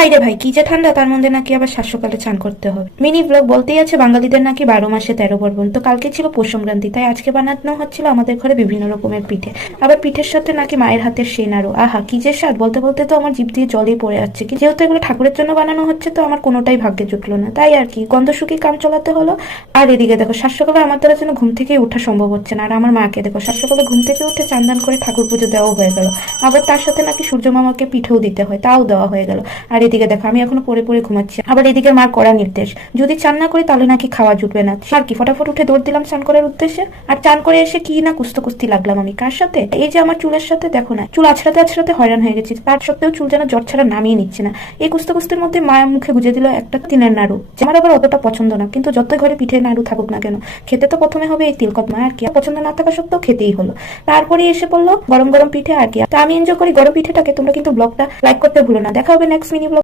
ভাই রে ভাই, কি যে ঠান্ডা, তার মধ্যে নাকি আবার শ্বাসকালে চান করতে হবে। মিনি ব্লগ বলতেই আছে বাঙালিদের নাকি 12 মাসে 13 পার্বণ। তো কালকে ছিল পৌষ সংক্রান্তি, তাই আজকে বানানো হচ্ছিল আমাদের ঘরে বিভিন্ন রকমের পিঠে। আবার পিঠের সাথে নাকি মায়ের হাতের সেই নাড়ু, আহা কি যে স্বাদ, বলতে বলতে তো আমার জিভ দিয়ে জলই পড়ে যাচ্ছে। যেহেতু এগুলো ঠাকুরের জন্য বানানো হচ্ছে, তো আমার কোনোটাই ভাগ্যে জুটলো না, তাই আর কি গন্ধ শুকিয়ে কাম চালাতে হলো। আর এদিকে দেখো শ্বাসকালে আমার দ্বারা যেন ঘুম থেকেই ওঠা সম্ভব হচ্ছে না। আর আমার মাকে দেখো শ্বাসকালে ঘুম থেকে উঠে চান করে ঠাকুর পুজো দেওয়া হয়ে গেল। আবার তার সাথে নাকি সূর্য মামাকে পিঠেও দিতে হয়, তাও দেওয়া হয়ে গেল। আর এদিকে দেখো আমি এখনো পড়ে পড়ে ঘুমাচ্ছি। আবার এদিকে মার কড়া নির্দেশ, যদি চান না করি তাহলে নাকি খাওয়া জুটবে না। আর কি ফটাফট উঠে দৌড় দিলাম চান করার উদ্দেশ্যে। আর চান করে এসে কি না কুস্তি লাগলাম আমি কার সাথে, এই যে আমার চুলের সাথে। দেখো না, চুল আছড়াতে আছড়াতে হয়রান হয়ে গেছি, তার সত্ত্বেও চুল যেন জ্বর ছাড়া নামিয়ে নিচ্ছে না। এই কুস্তির মধ্যে মায়ের মুখে গুজে দিল একটা তিলের নাড়ু, যে আমার আবার অতটা পছন্দ না, কিন্তু যতই ঘরে পিঠের নাড়ু থাকুক না কেন, খেতে তো প্রথমে হবে এই তিলকত। আর কি পছন্দ না থাকা সত্ত্বেও খেতেই হলো। তারপরে এসে পড়লো গরম গরম পিঠে। আর কি তা আমি এনজয় করি গরম পিঠেটাকে। তোমরা কিন্তু ব্লগটা লাইক করতে ভুলো না। দেখা হবে নেক্সট মিনি ব্লগ।